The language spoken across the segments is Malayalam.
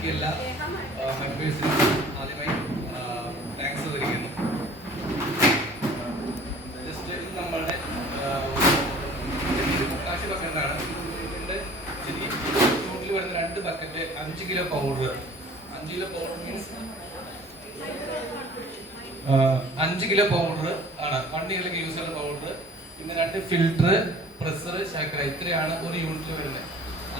ബാക്കി എല്ലാ മെമ്പേഴ്സിനും ആദ്യമായി താങ്ക്സ് അറിയിക്കുന്നു. ജസ്റ്റ് ഇത് നമ്മളുടെ മുക്കാശി ബക്കറ്റാണ്. ഇതിൻ്റെ ചെറിയ ടോട്ടൽ വരുന്ന 2 bucket 5 kilo powder. 5 kilo powder means 5 kilo powder ആണ്. 1 ഇയറിലേക്ക് യൂസ് ചെയ്യുന്ന പൗഡർ. പിന്നെ 2 ഫിൽറ്റർ, പ്രഷർ, ശർക്കര. ഇത്രയാണ് ഒരു യൂണിറ്റിൽ വരുന്നത്.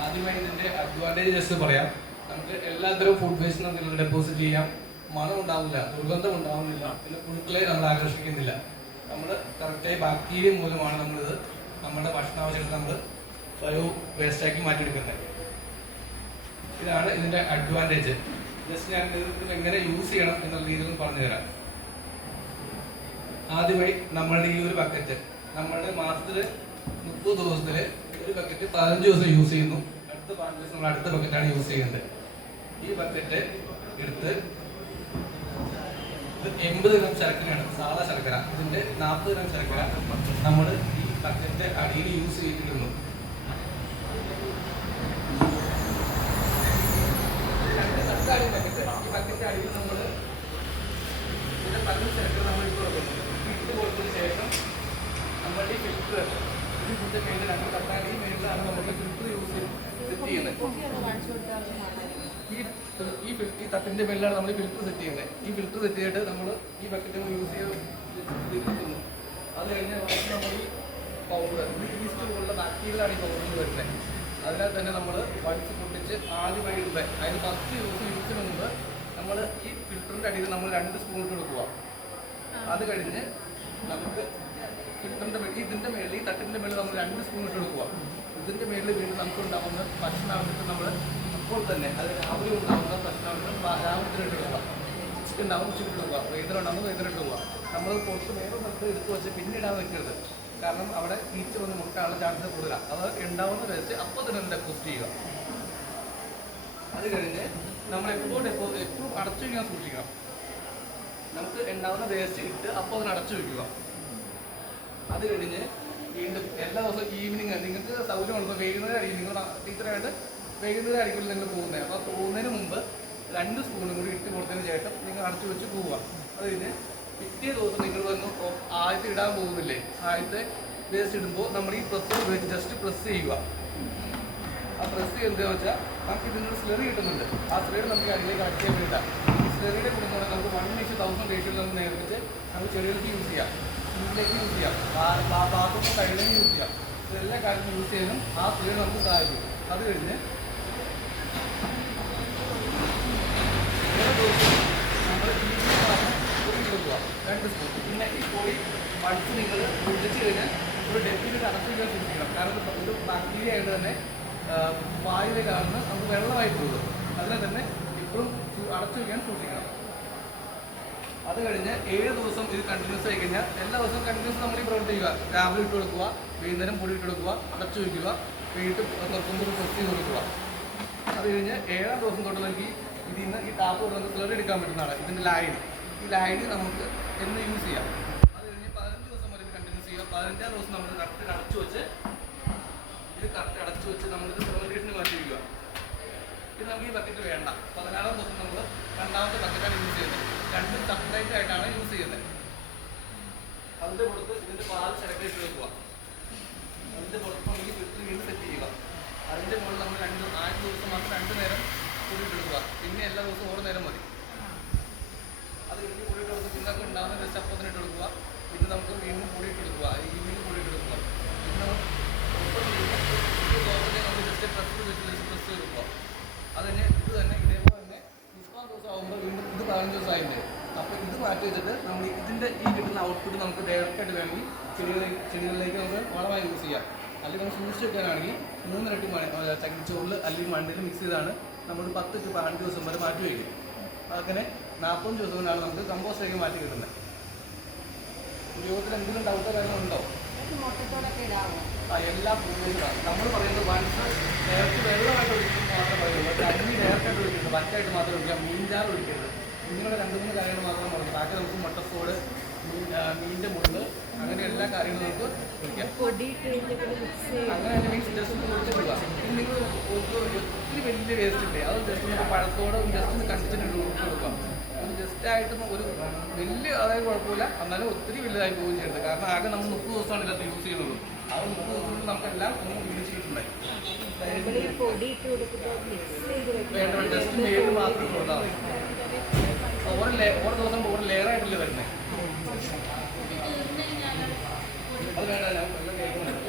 ആദ്യമായി ഇതിൻ്റെ അഡ്വാൻറ്റേജസ് പറയാം. നമുക്ക് എല്ലാത്തരം ഫുഡ് വേസ്റ്റ് നമുക്ക് ഡെപ്പോസിറ്റ് ചെയ്യാം. മണം ഉണ്ടാവില്ല, ദുർഗന്ധം ഉണ്ടാവുന്നില്ല, പിന്നെ പുഴുക്കളെ നമ്മൾ ആകർഷിക്കുന്നില്ല. നമ്മൾ കറക്റ്റായി ബാക്ടീരിയ മൂലമാണ് നമ്മളിത് നമ്മുടെ ഭക്ഷണാവശ്യത്തിൽ നമ്മൾ ബയോ വേസ്റ്റാക്കി മാറ്റിയെടുക്കുന്നത്. ഇതാണ് ഇതിൻ്റെ അഡ്വാൻറ്റേജ്. ജസ്റ്റ് ഞാൻ ഇത് എങ്ങനെ യൂസ് ചെയ്യണം എന്നുള്ള രീതിയിൽ പറഞ്ഞു തരാം. ആദ്യമായി നമ്മളുടെ ഈ ഒരു ബക്കറ്റ് നമ്മളുടെ മാസത്തിൽ 30 ദിവസത്തിൽ ഒരു ബക്കറ്റ് 15 ദിവസം യൂസ് ചെയ്യുന്നു. അടുത്ത 15 ദിവസം നമ്മൾ അടുത്ത ബക്കറ്റാണ് യൂസ് ചെയ്യുന്നത്. ഈ ബക്കറ്റ് എടുത്ത് ഇത് 80 ഗ്രാം ശർക്കരയാണ്, സാധാ ശർക്കര. ഇതിൻ്റെ 40 ഗ്രാം ശർക്കര നമ്മൾ ഈ ബക്കറ്റിൻ്റെ അടിയിൽ യൂസ് ചെയ്തിരുന്നു. ഈ ബക്കറ്റിൻ്റെ അടിയിൽ നമ്മൾ ഇതിൻ്റെ 15 ശർക്കര നമ്മൾ ഇട്ട് കൊടുക്കുന്നു. ഇട്ട് കൊടുത്തതിന് ശേഷം നമ്മളുടെ ഈ ഫിൽറ്റർ ഇതിൻ്റെ മേലിലാണ് തക്കാളി മേലിലാണ് നമുക്ക് ഫിൽറ്റർ യൂസ് സെറ്റ് ചെയ്യുന്നത്. ഈ തട്ടിൻ്റെ മേലിലാണ് നമ്മൾ ഈ ഫിൽറ്റർ സെറ്റ് ചെയ്യുന്നത്. ഈ ഫിൽറ്റർ സെറ്റ് ചെയ്തിട്ട് നമ്മൾ ഈ ബക്കറ്റ് യൂസ് ചെയ്തിരിക്കുന്നു. അത് കഴിഞ്ഞ് നമ്മൾ ഈ പൗഡർ ഈസ്റ്റ് പോലുള്ള ബാക്ടീരിയലാണ് ഈ പൗഡറിൽ വരുന്നത്. അതിനാൽ തന്നെ നമ്മൾ വടിച്ച് പൊട്ടിച്ച് ആദ്യമായി ഇടുന്നത് അതിന് 10 ദിവസം യൂസിന് മുമ്പ് നമ്മൾ ഈ ഫിൽറ്ററിൻ്റെ അടിയിൽ നമ്മൾ 2 സ്പൂൺ ഇട്ട് കൊടുക്കുക. അത് കഴിഞ്ഞ് നമുക്ക് ഫിൽറ്ററിൻ്റെ ഇതിൻ്റെ മേളിൽ ഈ തട്ടിൻ്റെ മേളിൽ നമ്മൾ 2 സ്പൂൺ ഇട്ട് കൊടുക്കുക. ഇതിൻ്റെ മേളിൽ വീണ്ടും നമുക്ക് ഉണ്ടാകുന്ന ഭക്ഷണാവശ്യത്തിൽ നമ്മൾ അപ്പോൾ തന്നെ അത് രാവിലെ ഉണ്ടാകുന്ന ഭക്ഷണാവശ്യം രാവിലെ ഇട്ട് കൊടുക്കുക. ഉച്ചയ്ക്ക് ഉണ്ടാകും ഉച്ചയ്ക്ക് ഇട്ട് കൊടുക്കുക. വൈകുന്നേരം ഉണ്ടാകുമ്പോൾ വൈകുന്നേരം ഇട്ട് കൊടുക്കുക. നമ്മൾ പുറത്ത് വേറെ സ്ഥലത്ത് എടുത്ത് വെച്ച് പിന്നെ ഇടാൻ വെക്കരുത്. കാരണം അവിടെ ഈച്ച വന്ന് മുട്ടാനുള്ള ചാൻസ് കൂടുതലാണ്. അത് ഉണ്ടാവുന്ന വേസ്റ്റ് അപ്പോൾ തന്നെ ഡെപ്പോസിറ്റ് ചെയ്യുക. അത് കഴിഞ്ഞ് നമ്മൾ എപ്പോഴും അടച്ചു വയ്ക്കാൻ സൂക്ഷിക്കണം. നമുക്ക് ഉണ്ടാവുന്ന വേസ്റ്റ് ഇട്ട് അപ്പോൾ അതിന് അടച്ചു വയ്ക്കുക. അത് കഴിഞ്ഞ് വീണ്ടും എല്ലാ ദിവസവും ഈവനിങ് നിങ്ങൾക്ക് സൗകര്യമുള്ളത് വൈകുന്നേരമായിരിക്കും. നിങ്ങൾ ടീച്ചറായിട്ട് വൈകുന്നേരമായിരിക്കും നിങ്ങൾ പോകുന്നത്. അപ്പോൾ പോകുന്നതിന് മുമ്പ് 2 സ്പൂണും കൂടി ഇട്ട് കൊടുത്തതിന് ശേഷം നിങ്ങൾ അടച്ചു വെച്ച് പോവുക. അത് കഴിഞ്ഞ് പിറ്റേ ദിവസം നിങ്ങൾ വന്ന് ആദ്യത്തെ ഇടാൻ പോകുന്നില്ലേ, ആദ്യത്തെ വേസ്റ്റ് ഇടുമ്പോൾ നമ്മൾ ഈ പ്രസ് ഉപയോഗിച്ച് ജസ്റ്റ് പ്രസ് ചെയ്യുക. ആ പ്രസ് ചെയ്യുന്നതെന്ന് വെച്ചാൽ നമുക്ക് ഇതിന് സ്ലറി കിട്ടുന്നുണ്ട്. ആ സ്ലറി നമുക്ക് അടിയിലേക്ക് കണക്ട് ചെയ്യാൻ വേണ്ടിയിട്ടാണ്. ഈ സ്ലറിയുടെ കൊടുക്കുന്നത് നമുക്ക് 1:1000 റേഷ്യോയിൽ നമുക്ക് നേർപ്പിച്ച് നമുക്ക് ചെടികൾക്ക് യൂസ് ചെയ്യാം, വീട്ടിലേക്ക് യൂസ് ചെയ്യാം, ബാത്റൂം കഴുകാൻ യൂസ് ചെയ്യാം. ഇതെല്ലാ കാര്യത്തിലും യൂസ് ചെയ്യാനും ആ സ്ലറി നമുക്ക് സഹായിക്കും. അത് കഴിഞ്ഞ് നമ്മൾ പൊടി കൊടുക്കുക 2 സ്പൂൺ. പിന്നെ ഈ പൊടി വടിച്ച് നിങ്ങൾ പൊടിച്ച് കഴിഞ്ഞാൽ ഒരു ഡെപ്പിലിട്ട് അടച്ചു വയ്ക്കാൻ സൂക്ഷിക്കണം. കാരണം ഒരു ബാക്ടീരിയ ആയിട്ട് തന്നെ വായുവിലെ കാരണം നമുക്ക് വെള്ളമായി പോകും. അതിനെ തന്നെ ഇപ്പോഴും അടച്ചു വയ്ക്കാൻ സൂക്ഷിക്കണം. അത് കഴിഞ്ഞ് 7 ദിവസം ഇത് കണ്ടിന്യൂസ് ആയി കഴിഞ്ഞാൽ എല്ലാ ദിവസവും കണ്ടിന്യൂസ് നമ്മൾ ഈ പ്രവർത്തിക്കുക. രാവിലെ ഇട്ട് കൊടുക്കുക, വൈകുന്നേരം പൊടി ഇട്ട് കൊടുക്കുക, അടച്ചു വയ്ക്കുക, വീട്ടിൽ തുറക്കുമ്പോൾ പ്രസ് ചെയ്ത് കൊടുക്കുക. അത് കഴിഞ്ഞ് 7ാം ദിവസം തൊട്ട് നമുക്ക് ഇതിൽ നിന്ന് ഈ ടാപ്പ് കൊണ്ട് നമുക്ക് സ്ലറി എടുക്കാൻ പറ്റുന്നതാണ്. ഇതിൻ്റെ ലായനി, ഈ ലായനി നമുക്ക് എന്ന് യൂസ് ചെയ്യാം. അത് കഴിഞ്ഞ് 15 ദിവസം വരെ ഇത് കണ്ടിന്യൂസ് ചെയ്യുക. 15ാം ദിവസം നമ്മൾ കറക്റ്റ് അടച്ചു വെച്ച് നമ്മളിത് ഫെർമെൻറ്റേഷന് മാറ്റി വയ്ക്കുക. ഇത് നമുക്ക് ഈ ബക്കറ്റ് വേണ്ട. 16ാം ദിവസം നമ്മൾ 2ാമത്തെ ബക്കറ്റാണ് യൂസ് ചെയ്യുന്നത്. 2 സെപ്പറേറ്റ് ആയിട്ടാണ് യൂസ് ചെയ്യുന്നത്. അതിൻ്റെ പുറത്ത് ഇതിൻ്റെ പാൽ ശർക്കര ഇട്ട് വെക്കുക. അതിൻ്റെ പുറത്ത് നമ്മൾ ഈ ഫിൽറ്റർ വീണ്ടും സെറ്റ് ചെയ്യുക. അതിൻ്റെ മുകളിൽ നമ്മൾ 2 ദിവസം മാത്രം 2 നേരം പൊടി ഇട്ടെടുക്കുക. പിന്നെ എല്ലാ ദിവസവും ഓരോ നേരം മതി. അത് കഴിഞ്ഞ് പൊടി ഇട്ട് കൊടുക്കുക. പിന്നെ ഉണ്ടാകുന്ന ജസ്റ്റ് അപ്പത്തിന് ഇട്ട് കൊടുക്കുക. പിന്നെ നമുക്ക് വീണ്ടും പൊടി ഇട്ടെടുക്കുക. ഈവനിങ് പൊടി ഇട്ടെടുക്കുക. പിന്നെ നമ്മൾ ജസ്റ്റ് പ്രസ് കൊടുക്കുക. അത് കഴിഞ്ഞ് ഇത് തന്നെ ഇതേപോലെ തന്നെ 30 ദിവസം ആകുമ്പോൾ വീണ്ടും ഇത് 15 ദിവസം ആയിട്ടുണ്ട്. അപ്പോൾ ഇത് മാറ്റി വെച്ചിട്ട് നമ്മൾ ഇതിൻ്റെ ഈ കിട്ടുന്ന ഔട്ട്പുട്ട് നമുക്ക് ഡയറക്റ്റായിട്ട് വേണമെങ്കിൽ ചെടികളിലേക്ക് നമുക്ക് വളമായി യൂസ് ചെയ്യാം. അല്ലെങ്കിൽ നമുക്ക് സൂക്ഷിച്ച് വെക്കാനാണെങ്കിൽ 3 ഇരട്ടി ചകിരിച്ചോറിൽ അല്ലെങ്കിൽ മണ്ണിൽ മിക്സ് ചെയ്താണ് നമ്മൾ 10 to 15 ദിവസം വരെ മാറ്റി വയ്ക്കും. അങ്ങനെ 40 ദിവസം കൊണ്ടാണ് നമുക്ക് കമ്പോസ്റ്റിലേക്ക് മാറ്റി കിട്ടുന്നത്. ഉപയോഗത്തിൽ എന്തെങ്കിലും ഡൗട്ടോ കാര്യങ്ങളുണ്ടോ? എല്ലാം നമ്മൾ പറയുന്നത് വൺസ് നേരത്തെ വെള്ളമായിട്ട് ഒഴിക്കുമ്പോൾ മാത്രമേ പറയുള്ളൂ. കഞ്ഞി നേരത്തായിട്ട് ഒഴിക്കരുത്, വറ്റായിട്ട് മാത്രമേ ഒഴിക്കാം. മീൻചാറ് ഒഴിക്കരുത്. ഇങ്ങനെയുള്ള 2-3 കാര്യങ്ങൾ മാത്രം പറഞ്ഞു. ബാക്കി നമുക്ക് മുട്ടത്തോട്, മീനിൻ്റെ മുള്ള്, അങ്ങനെ എല്ലാ കാര്യങ്ങളും നമുക്ക് ഒഴിക്കാം. അങ്ങനെ തന്നെ മീൻസ് ജസ്റ്റ് ഒഴിച്ചിട്ടുക. നിങ്ങൾ ഒത്തിരി വലിയ വേസ്റ്റ് ഇല്ലേ അത് ജസ്റ്റ് നമുക്ക് പഴത്തോടെ ജസ്റ്റ് ഒന്ന് കണ്ടിച്ചിട്ട് കൊടുക്കാം. ഒരു ജസ്റ്റ് ആയിട്ട് ഒരു വലിയ അതായത് കുഴപ്പമില്ല, എന്നാലും ഒത്തിരി വലുതായി പോവുകയും ചെയ്യുന്നുണ്ട്. കാരണം ആകെ നമ്മൾ 30 ദിവസമാണ് ഇതിനകത്ത് യൂസ് ചെയ്യുന്നത്. ആ 30 ദിവസത്തിൽ നമുക്കെല്ലാം ഒന്ന് ഉപയോഗിച്ചിട്ടുണ്ടായി. വേണ്ട ജസ്റ്റ് മേളിൽ മാത്രം കൊടുത്താൽ മതി. ഓരോ ദിവസം ഓരോ ലെയറായിട്ടല്ലേ വരുന്നത്. അത് വേണ്ട എല്ലാം കേൾക്കുന്നുണ്ട്.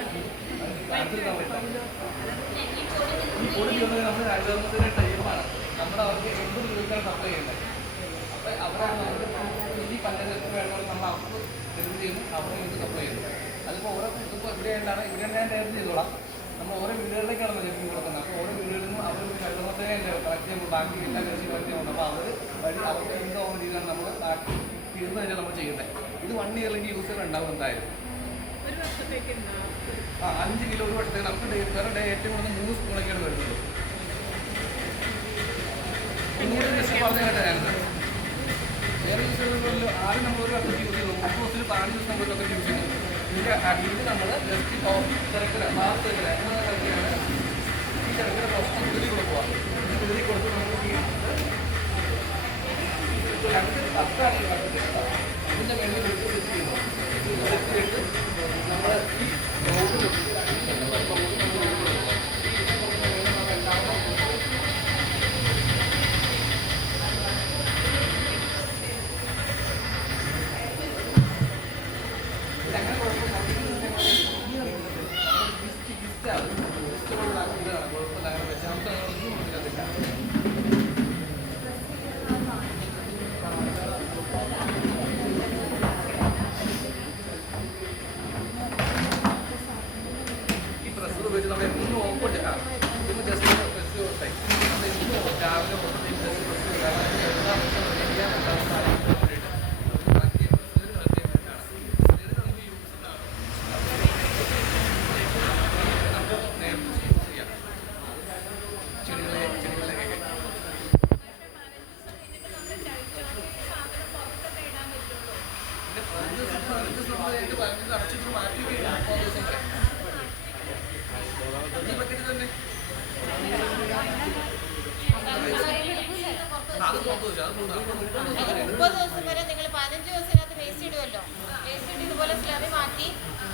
ഈ പൊടി ചെയ്യുന്നത് നമ്മൾ ഹരിതകർമ്മസേന ടൈമാണ്. നമ്മുടെ അവർക്ക് 80 രൂപയ്ക്കാണ് സപ്ലൈ ചെയ്യുന്നത്. അപ്പോൾ അവരാണ് നമുക്ക് ഈ പഞ്ചായത്ത് വേണമെങ്കിൽ നമ്മൾ അവർക്ക് ഡെലിവറി ചെയ്യുന്നു, അവർ ഇത് സപ്ലൈ ചെയ്യുന്നു. അതിപ്പോൾ ഓരോ ഇപ്പോൾ ഇവിടെയാണ് ഞാൻ ഡെലിവറി ചെയ്തോളാം. നമ്മൾ ഓരോ വീടുകളിലേക്കാണ് ജനറേഷൻ കൊടുക്കുന്നത്. അപ്പോൾ ഓരോ വീടുകളിൽ നിന്നും അവർ ഹരിതകർമ്മസേന കളക്ട് ചെയ്യുമ്പോൾ ബാക്കി എല്ലാ കൃഷി കളക്ട് ചെയ്യുന്നുണ്ട്. അപ്പോൾ അവർ വഴി അവർക്ക് ഇൻകം ചെയ്താണ് നമ്മൾ നാട്ടിൽ തീർന്നു തന്നെ നമ്മൾ ചെയ്യുന്നത്. ഇത് 1 ഇയറിലേക്ക് യൂസ് ഉണ്ടാവും എന്തായാലും. 5 കിലോ ഒരു വർഷത്തേക്ക് നമുക്ക് വേറെ ഏറ്റവും കൂടുതൽ 3 സ്പൂണൊക്കെയാണ് വരുന്നത്. ഒന്നുകൂടി ജസ്റ്റ് പറഞ്ഞു കേട്ടോ ഞാനത്. വേറെ യൂസ് ചെയ്യുന്നതിൽ ആദ്യം നമ്മൾ ഒരു വർഷത്തേക്ക് യൂസ് ചെയ്യുന്നു. 30 ദിവസത്തിൽ 15 ദിവസം നമ്മളൊക്കെ യൂസ് ചെയ്യുന്നു. ഇതിൻ്റെ അടിയിൽ നമ്മൾ ജസ്റ്റ് ശർക്കര മാസത്തിലാണ് ഈ ശർക്കര ഫസ്റ്റ് കുതിരി കൊടുക്കുക. കുതിരി കൊടുത്ത് നമുക്ക് ഇതിൻ്റെ വെള്ളം വെച്ച് ചെയ്യുന്നു. വെച്ചിട്ട് നമ്മൾ ഈ വെച്ച് നമ്മൾ എന്നും ഓപ്പൺ ചെയ്യാം. ഇതിപ്പോൾ ജസ്റ്റ് പ്രസ് കൊടുത്തായി രാവിലെ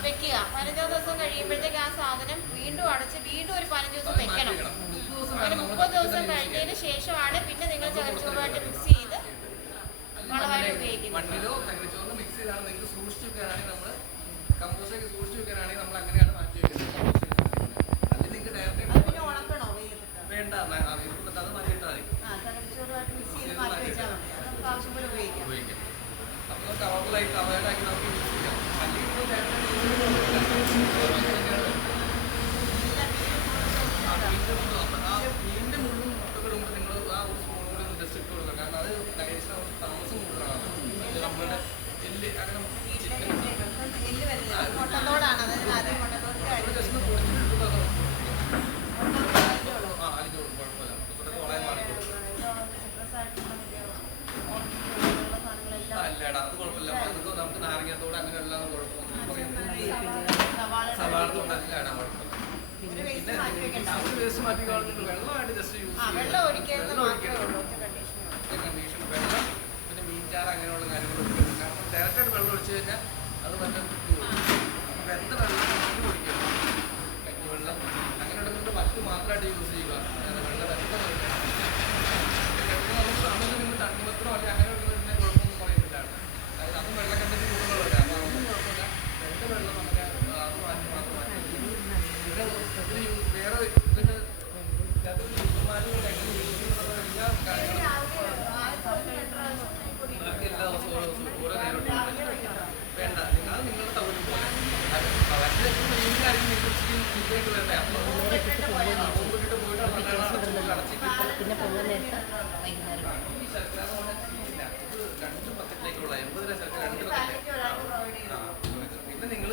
വെക്കുക. 15 ദിവസം കഴിയുമ്പോഴത്തേക്ക് ആ സാധനം വീണ്ടും അടച്ച് വീണ്ടും ഒരു 15 ദിവസം വെക്കണം. അങ്ങനെ 30 ദിവസം കഴിഞ്ഞതിന് ശേഷമാണ് പിന്നെ നിങ്ങൾ ചകിരിച്ചോറുമായിട്ട് മിക്സ് ചെയ്ത് വളമായിട്ട് ഉപയോഗിക്കുന്നത്. മണ്ണിലോ ചകിരിച്ചോറ് മിക്സ് ചെയ്താണ് നിങ്ങൾക്ക് സൂക്ഷിച്ചു വെക്കാനാണെങ്കിൽ നമ്മൾ കമ്പോസ്റ്റൊക്കെ സൂക്ഷിച്ചു വെക്കാനാണെങ്കിൽ നമ്മൾ അങ്ങനെയാണ് മാറ്റി വെക്കുന്നത്. അല്ലെങ്കിൽ നിങ്ങൾക്ക് ഡയറക്റ്റ് ഉണക്കണോ വേണ്ട, അത് മാറ്റിയിട്ടാൽ മതി. ചകിരിച്ചോറുമായിട്ട് മിക്സ് ചെയ്ത് മാറ്റി വെച്ചാൽ മതി. നമുക്ക് ആവശ്യംപോലെ ഉപയോഗിക്കാം. അപ്പോൾ കവറിലായി കവറാക്കി നമുക്ക് യൂസ് ചെയ്യാം. അല്ലെങ്കിൽ മീനിൻ്റെ മുള്ളും മുട്ടകളും നിങ്ങൾ ആ ഒരു സ്പൂൺ കൂടി ഒന്ന് ജസ്റ്റ് ഇട്ട് കൊടുക്കുക. കാരണം അത് ഡൈജഷൻ താമസം കൂടുതലാണ്. നമ്മുടെ എല്ല് അങ്ങനെ ചിക്കൻ മുട്ടത്തോടാണ് ജസ്റ്റ് പൊടിച്ചിട്ട് അലിഞ്ഞോളും, കുഴപ്പമില്ല. മുട്ടത്തോടെ തോളാൻ മാറിക്കോളും. അല്ലടാ അത് കുഴപ്പമില്ല. നമുക്ക് നാരങ്ങത്തോടെ അങ്ങനെയുള്ള കുഴപ്പമൊന്നും പറയുന്നത് സവാളത്തോടെ അല്ലാണ് കുഴപ്പമില്ല. പിന്നെ വേസ്റ്റ് മാറ്റി കളഞ്ഞിട്ട് വെള്ളമായിട്ട് ജസ്റ്റ് യൂസ് കണ്ടീഷൻ വെള്ളം പിന്നെ മീൻചാറ് അങ്ങനെയുള്ള കാര്യങ്ങൾ ഒഴിക്കണം. കാരണം ഡയറക്റ്റായിട്ട് വെള്ളം ഒഴിച്ചു കഴിഞ്ഞാൽ അത് മറ്റേ വെന്ത വെള്ളം കുടിക്കണം. കഞ്ഞിവെള്ളം അങ്ങനെയുള്ള മറ്റു മാത്രമായിട്ട് യൂസ് ചെയ്യുക. വെള്ളം വെന്ത നമുക്ക് അമിത നിങ്ങൾ തണ്ണിമത്തനോ അല്ലെങ്കിൽ അങ്ങനെയുള്ള കുഴപ്പമൊന്നും പറയുന്നില്ല. അതായത് അതും വെള്ളം കണ്ടിട്ട് കൂടുതലുള്ള അപ്പോൾ അതൊന്നും കുഴപ്പമില്ല. വെന്ത വെള്ളം നമുക്ക് അത് മാറ്റി മാത്രമാണ്. പിന്നെ വേറെ ഇതിന് എല്ലാ കാര്യങ്ങളും എല്ലാ ദിവസവും ഓരോ നേരം വേണ്ട. നിങ്ങൾ നിങ്ങളുടെ സൗകര്യം പോലെ അവരുടെ മെയിൻ കാര്യം നിങ്ങൾ ഇതിലേക്ക് വരണ്ടേ. അപ്പോൾ മുമ്പിട്ട് പോയിട്ട് അടച്ചിട്ട് പിന്നെ പോകുന്ന നേരത്തെ ഈ ശർക്കര ഇല്ല, ഇത് 2 ബക്കറ്റിലേക്കുള്ള 80 ശർക്കര 2 ബക്കറ്റ്. പിന്നെ നിങ്ങൾ